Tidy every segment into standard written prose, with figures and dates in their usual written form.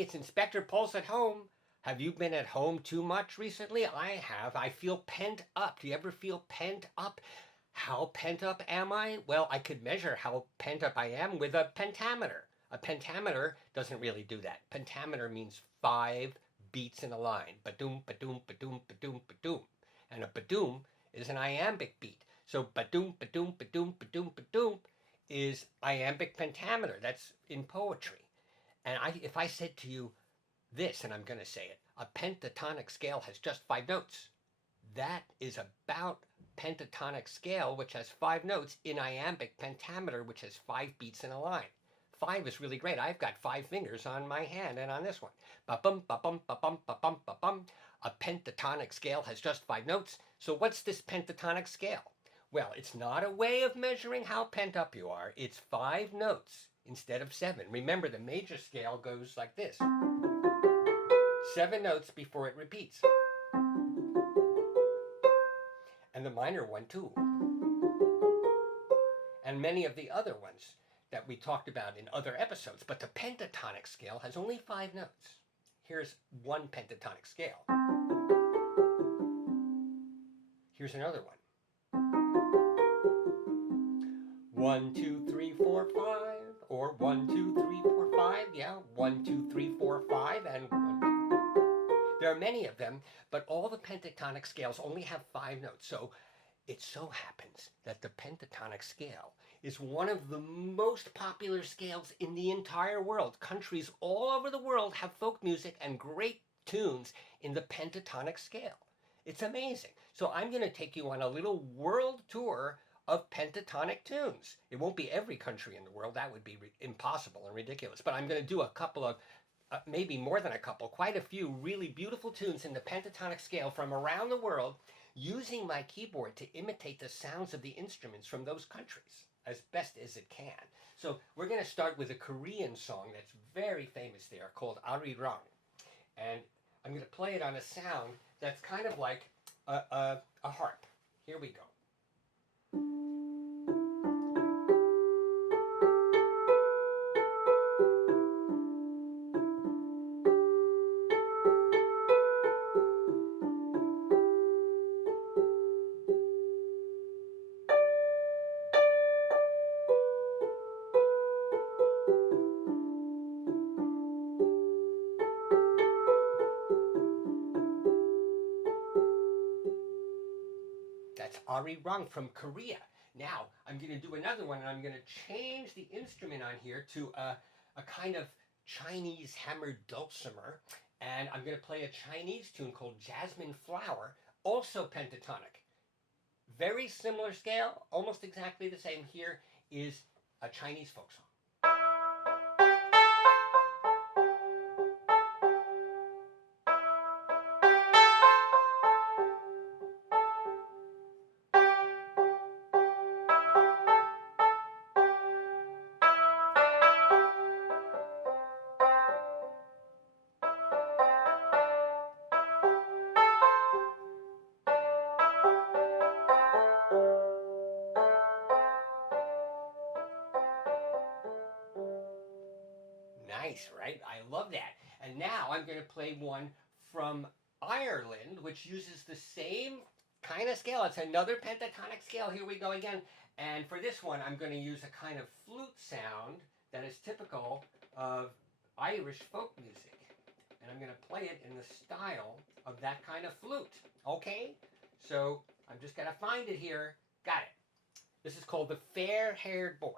everybody. It's Inspector Pulse at home. Have you been at home too much recently? I have. I feel pent up. Do you ever feel pent up? How pent up am I? Well, I could measure how pent up I am with a pentameter. A pentameter doesn't really do that. Pentameter means 5 beats in a line. Ba-doom, ba-doom, ba-doom, ba-doom, ba-doom. And a ba-doom is an iambic beat. So ba-doom, ba-doom, ba-doom, ba-doom, ba-doom is iambic pentameter. That's in poetry. And if I said to you this, and I'm going to say it, a pentatonic scale has just 5 notes. That is about pentatonic scale, which has 5 notes, in iambic pentameter, which has 5 beats in a line. 5 is really great. I've got 5 fingers on my hand and on this one. Ba-bum, ba-bum, ba-bum, ba-bum, ba-bum. A pentatonic scale has just 5 notes. So what's this pentatonic scale? Well, it's not a way of measuring how pent up you are. It's 5 notes instead of 7. Remember, the major scale goes like this. 7 notes before it repeats. And the minor one too. And many of the other ones that we talked about in other episodes. But the pentatonic scale has only 5 notes. Here's one pentatonic scale. Here's another one. 1, 2, 3, 4, 5, or 1, 2, 3, 4, 5. Yeah, 1, 2, 3, 4, 5, and 1, 2. There are many of them, but all the pentatonic scales only have 5 notes. So it so happens that the pentatonic scale is one of the most popular scales in the entire world. Countries all over the world have folk music and great tunes in the pentatonic scale. It's amazing. So I'm going to take you on a little world tour of pentatonic tunes. It won't be every country in the world. That would be impossible and ridiculous. But I'm going to do a couple of, maybe more than a couple, quite a few really beautiful tunes in the pentatonic scale from around the world, using my keyboard to imitate the sounds of the instruments from those countries as best as it can. So we're going to start with a Korean song that's very famous there called Arirang. And I'm going to play it on a sound that's kind of like a harp. Here we go. That's Arirang from Korea. Now, I'm going to do another one, and I'm going to change the instrument on here to a kind of Chinese hammered dulcimer, and I'm going to play a Chinese tune called Jasmine Flower, also pentatonic. Very similar scale, almost exactly the same. Here is a Chinese folk song. Nice, right? I love that. And now I'm going to play one from Ireland, which uses the same kind of scale. It's another pentatonic scale. Here we go again. And for this one, I'm going to use a kind of flute sound that is typical of Irish folk music. And I'm going to play it in the style of that kind of flute. Okay? So I'm just going to find it here. Got it. This is called the Fairhaired Boy.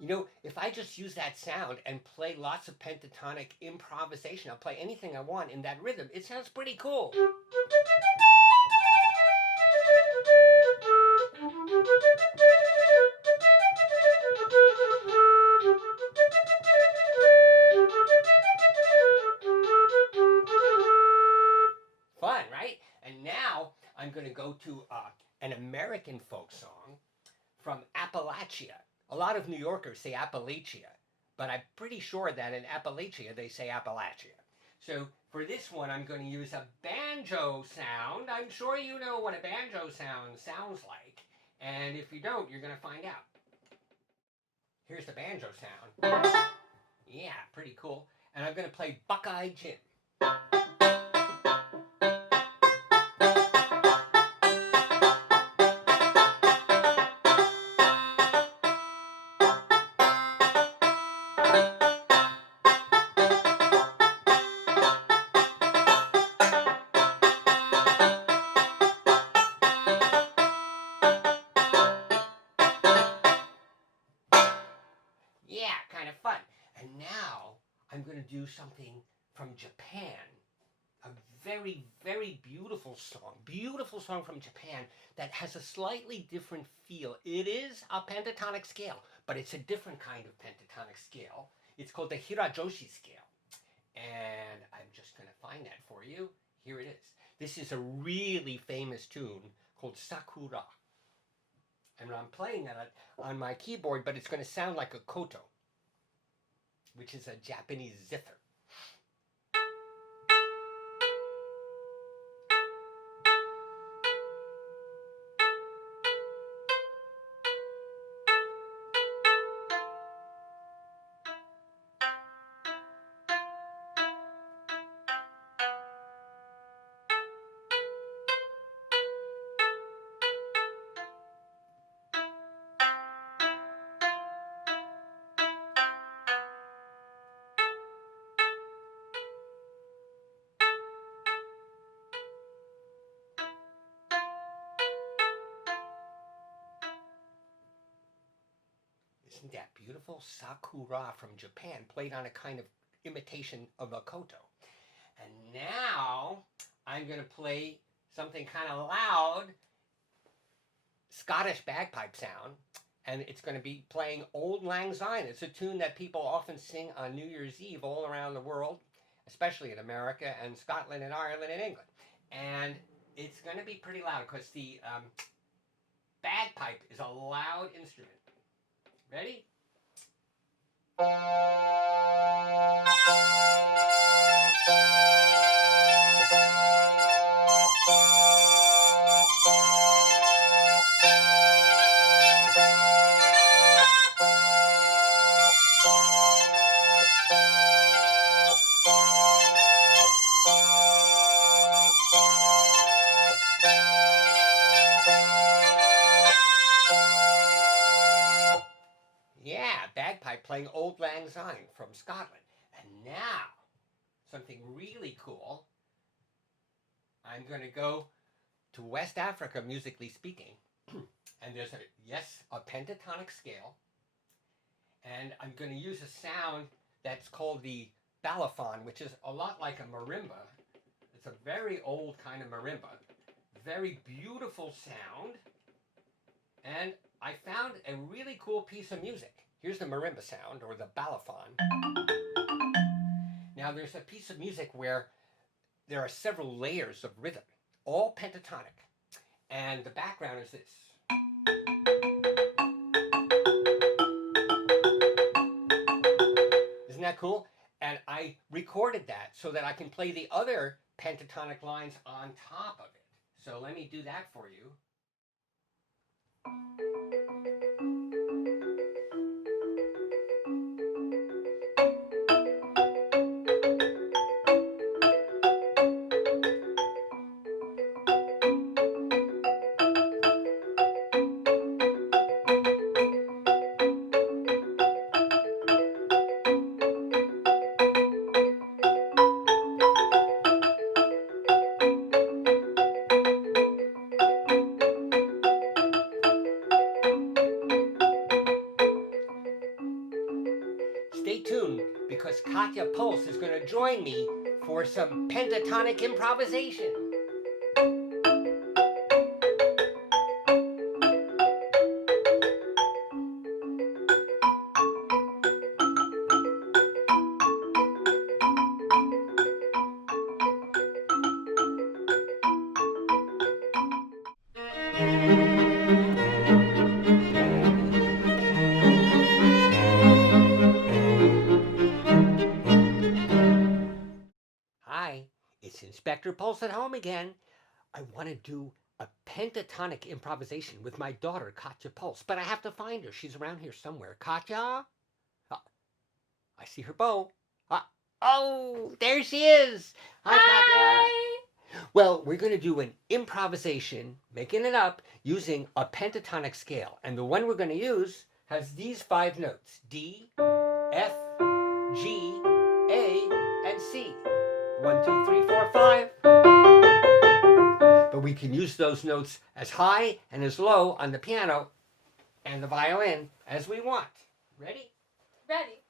You know, if I just use that sound and play lots of pentatonic improvisation, I'll play anything I want in that rhythm. It sounds pretty cool. American folk song from Appalachia. A lot of New Yorkers say Appalachia, but I'm pretty sure that in Appalachia they say Appalachia. So for this one, I'm going to use a banjo sound. I'm sure you know what a banjo sound sounds like. And if you don't, you're going to find out. Here's the banjo sound. Yeah, pretty cool. And I'm going to play Buckeye Jim. Yeah, kind of fun. And now I'm going to do something from Japan. A very, very beautiful song from Japan that has a slightly different feel. It is a pentatonic scale, but it's a different kind of pentatonic scale. It's called the Hirajoshi scale. And I'm just going to find that for you. Here it is. This is a really famous tune called Sakura. And I'm playing that on my keyboard, but it's going to sound like a koto, which is a Japanese zither. Isn't that beautiful? Sakura from Japan, played on a kind of imitation of a koto. And now I'm going to play something kind of loud, Scottish bagpipe sound, and it's going to be playing Auld Lang Syne. It's a tune that people often sing on New Year's Eve all around the world, especially in America and Scotland and Ireland and England. And it's going to be pretty loud because the bagpipe is a loud instrument. Ready? Yeah, bagpipe playing Auld Lang Syne from Scotland. And now, something really cool. I'm going to go to West Africa, musically speaking. And there's a pentatonic scale. And I'm going to use a sound that's called the balafon, which is a lot like a marimba. It's a very old kind of marimba. Very beautiful sound. And I found a really cool piece of music. Here's the marimba sound, or the balafon. Now there's a piece of music where there are several layers of rhythm, all pentatonic. And the background is this. Isn't that cool? And I recorded that so that I can play the other pentatonic lines on top of it. So let me do that for you. Stay tuned, because Katya Pulse is going to join me for some pentatonic improvisation. Inspector Pulse at home again. I want to do a pentatonic improvisation with my daughter, Katya Pulse, but I have to find her. She's around here somewhere. Katya? I see her bow. Oh, there she is. Hi, Katya. Well, we're going to do an improvisation, making it up, using a pentatonic scale. And the one we're going to use has these 5 notes: D, F, G, A, and C. 1, 2, 3, 4, 5. But we can use those notes as high and as low on the piano and the violin as we want. Ready? Ready.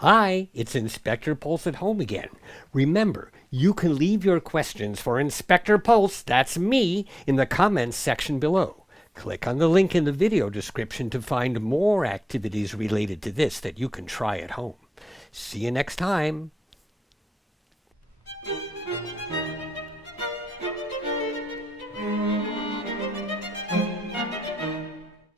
Hi, it's Inspector Pulse at home again. Remember, you can leave your questions for Inspector Pulse, that's me, in the comments section below. Click on the link in the video description to find more activities related to this that you can try at home. See you next time.